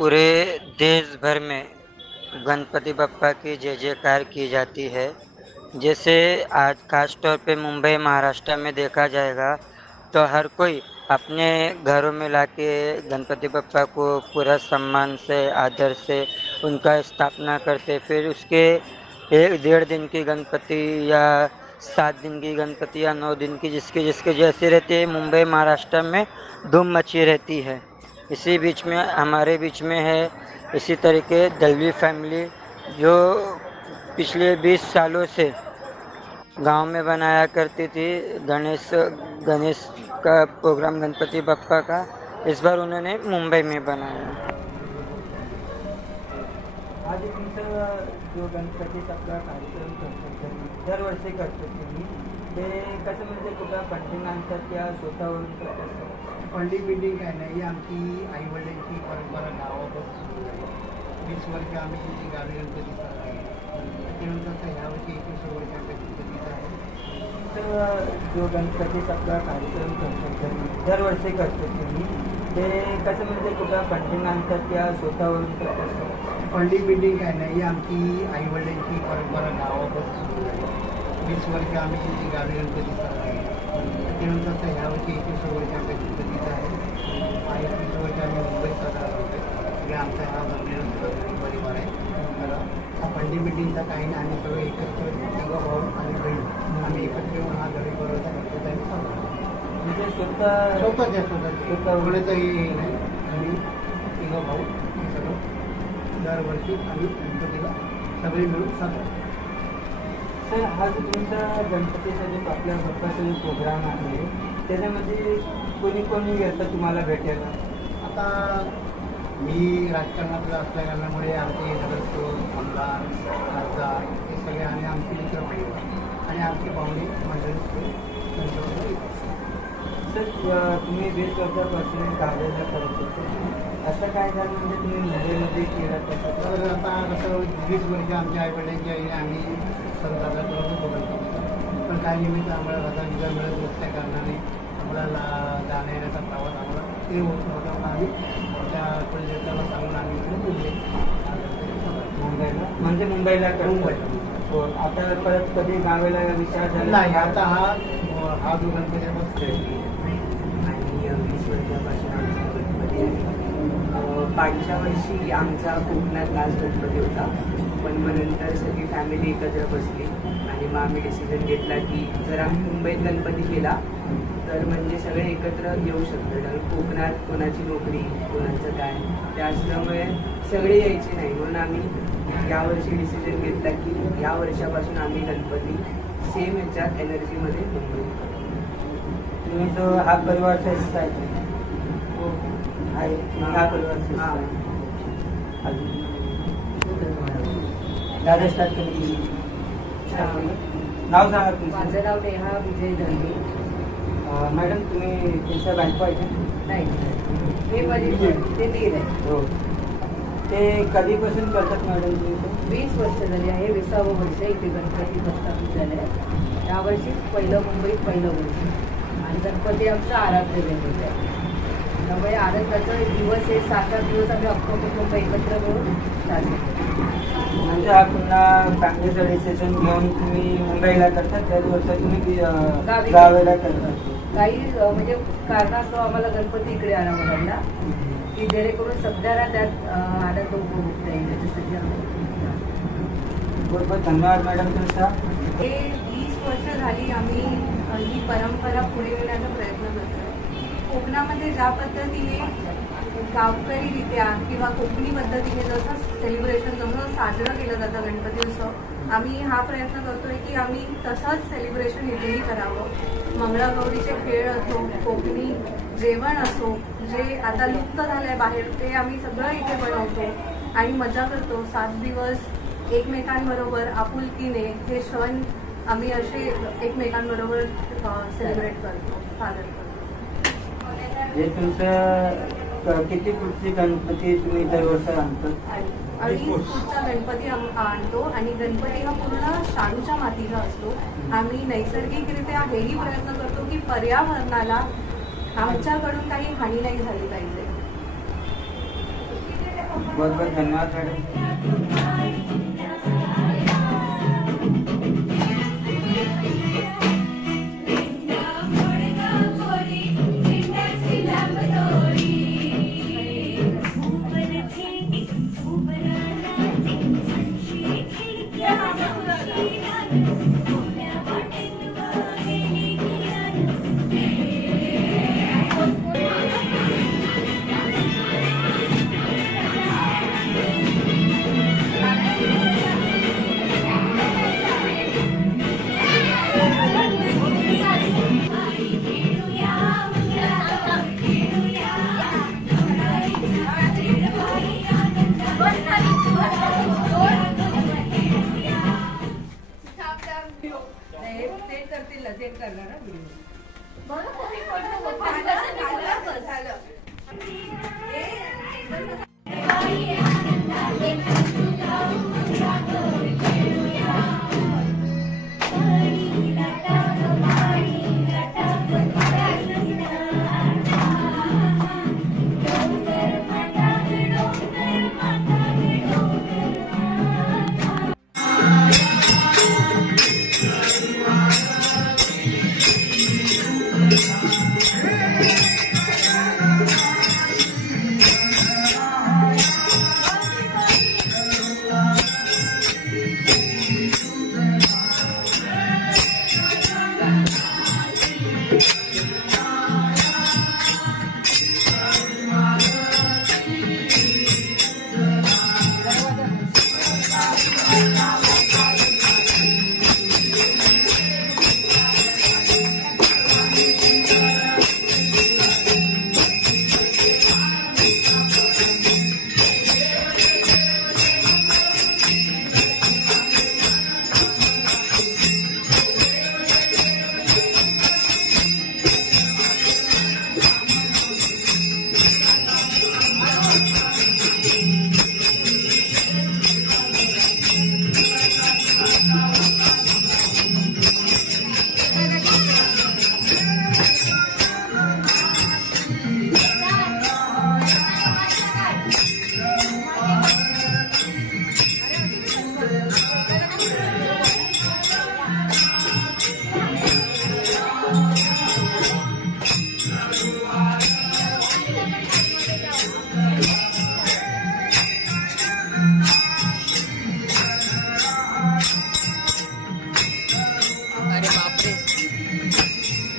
पूरे देश भर में गणपति बप्पा की जय जयकार की जाती है। जैसे आज खास तौर पे मुंबई महाराष्ट्र में देखा जाएगा तो हर कोई अपने घरों में लाके गणपति बप्पा को पूरा सम्मान से आदर से उनका स्थापना करते। फिर उसके 1-1.5 दिन की गणपति या 7 दिन की गणपति या 9 दिन की जिसकी जिसकी जैसी रहती है, मुंबई महाराष्ट्र में धूम मची रहती है। इसी बीच में हमारे बीच में है इसी तरीके दलवी फैमिली, जो पिछले 20 सालों से गांव में बनाया करती थी गणेश गणेश का प्रोग्राम गणपति बप्पा का। इस बार उन्होंने मुंबई में बनाया। आज तुमचा जो गणपतीचा आपला कार्यक्रम करतो दरवर्षी करतो तुम्ही, ते कसं म्हणजे कुठं फंडिंग आणतात या स्वतःवरून करतात? फंडिंग बिल्डिंग काय नाही, आमची आई वडिलांची परंपरा गावापासून 20 वर्ष आम्ही तिची गावी गणपती चालू त्याच्यानंतर ह्यावर्षी 21 वर्षाचा गणपतीचा आहे. तर जो गणपतीचा आपला कार्यक्रम करतो दरवर्षी करतो तुम्ही, ते कसं म्हणजे कुठं फंडिंग आणतात या स्वतःवरून करतात? फंडिंग बिल्डिंग काय नाही, आमची आई वडिलांची परंपरा गावापासून 20 वर्ष आम्ही तिची गावी गणपती चालू त्याच्यानंतर ह्यावर्षी 21 वर्षाचा गणपतीचा आहे. 21 वर्ष आम्ही मुंबईत साजरा करतोय. सगळे आमचा हा मंदिर परिवार आहे. तर हा फंडिंग बिल्डिंगचा काही नाही, आम्ही सगळे एकत्र तिघं भाऊ आणि बहीण आम्ही एकत्र येऊन हा गणपतीचा गणपती आम्ही साजरा करतो. म्हणजे स्वतः उघड्याचं हे नाही, आम्ही तिघं भाऊ सगळं दरवर्षी आम्ही गणपतीला सगळे मिळून साजरा करतो. सर, हा जो तुमचा गणपतीचा जो आपल्या बप्पाचा जो प्रोग्राम आहे त्याच्यामध्ये कोणी कोणी येतं तुम्हाला भेटायला? आता मी राजकारणातलं असल्या कारणामुळे आमचे नगरसेवक आमदार खासदार हे सगळे आणि आमचे मित्र परिवार आणि आमची पाहुणे मंडळी गणपतीला येतात. सर, तुम्ही 20 वर्षापासून गावाला करत होते, असं काय झालं म्हणजे तुम्ही मुंबईमध्ये केलं तसं? तर आता कसं 20 वर्ष आमच्या आईवडिलांची आईने आम्ही संसारात करत होतो, पण काही निमित्त आम्हाला आता विजा मिळत नसल्या कारणाने आम्हाला जाण्या येण्याचा प्रवास आम्हाला ते होत नव्हता. पण आम्ही त्या प्रोजेक्टाला सांगून आम्ही इकडे मुंबईला म्हणजे मुंबईला हो. आता परत कधी गावाला विचार झाला नाही. आता हा जो गणपती बसतोय आणि 20 वर्षापासून आमचा गणपती आहे. मागच्या वर्षी आमचा कोकणात लास्ट गणपती होता, पण मग नंतर सगळी फॅमिली एकत्र बसली आणि मग आम्ही डिसिजन घेतला की जर आम्ही मुंबईत गणपती केला तर म्हणजे सगळे एकत्र येऊ शकतो. कारण कोकणात कोणाची नोकरी कोणाचं काय ते असल्यामुळे सगळे यायचे नाही, म्हणून आम्ही यावर्षी डिसिजन घेतला की या वर्षापासून आम्ही गणपती सेम ह्याच्यात एनर्जीमध्ये मुंबईत करतो. तुम्ही जो हा परिवारचा हिस्सा आहे हा परिवारचा हिस्सा दादा स्टार्ट कधी नाव सांगा तुमचं? माझं नाव नेहा विजय धर्मी. मॅडम, तुम्ही तुमच्या बायको आहे का? नाही, हे माझी ते दीर आहे. हो. ते कधीपासून करतात मॅडम तुम्ही? 20 वर्ष झाली आहे. 20वे वर्ष इथे गणपती प्रस्थापित झाले आहे. यावर्षी मुंबईत पहिलं वर्ष आणि गणपती आमचा आराध्य गणपती आहे. त्यामुळे आनंदाचा दिवस हे 7-8 दिवस आम्ही अख्खं कुटुंब एकत्र मिळून साजरे करतो. म्हणजे हा पुन्हा फॅमिलीचं डिसिजन घेऊन तुम्ही मुंबईला करतात, त्याच वर्षात तुम्ही गावाला करतात? काही म्हणजे कारणास्तव आम्हाला गणपती इकडे आणावं लागला की जेणेकरून सध्याला त्यात आनंद उपभोगता येईल त्याच्यासाठी आम्ही. बहुत बहुत धन्यवाद मॅडम तुमचा. हे 20 वर्ष झाली आम्ही ही परंपरा पुढे नेण्याचा प्रयत्न करतोय. कोकणामध्ये ज्या पद्धतीने गावकरीरित्या किंवा कोकणी पद्धतीने जसं सेलिब्रेशन जसं साजरं केलं जातं गणपती उत्सव, आम्ही हा प्रयत्न करतोय की आम्ही तसंच सेलिब्रेशन इथेही करावं. मंगळागौरीचे खेळ असो, कोकणी जेवण असो, जे आता लुप्त झालंय बाहेर, ते आम्ही सगळं इथे बनवतो आणि मजा करतो. 7 दिवस एकमेकांबरोबर आपुलकीने हे क्षण आम्ही असे एकमेकांबरोबर सेलिब्रेट करतो, साजरे करतो. जे तुमचं किती पुढची गणपती तुम्ही दरवर्षी आणतात? 2.5 फूटचा गणपती आणतो आणि गणपती हा पूर्ण शाडूच्या मातीचा असतो. आम्ही नैसर्गिकरित्या हेही प्रयत्न करतो की पर्यावरणाला आमच्याकडून काही हानी नाही झाली पाहिजे. बहुत बहुत धन्यवाद मैडम। सेट करणार ना व्हिडिओ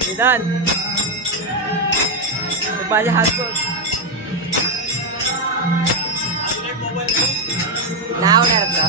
निदान माझे हात नाव नाही आता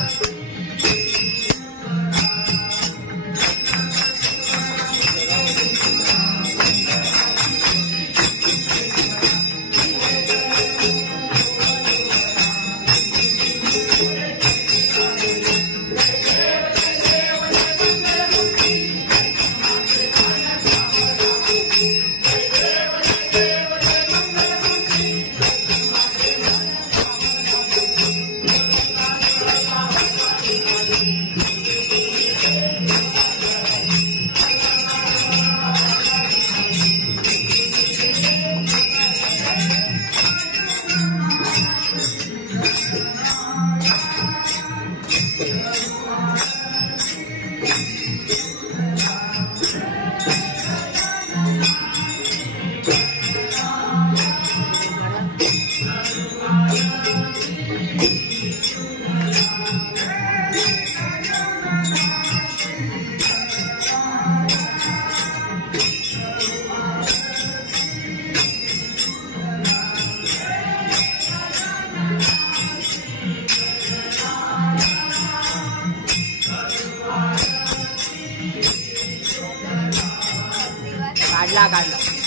काढला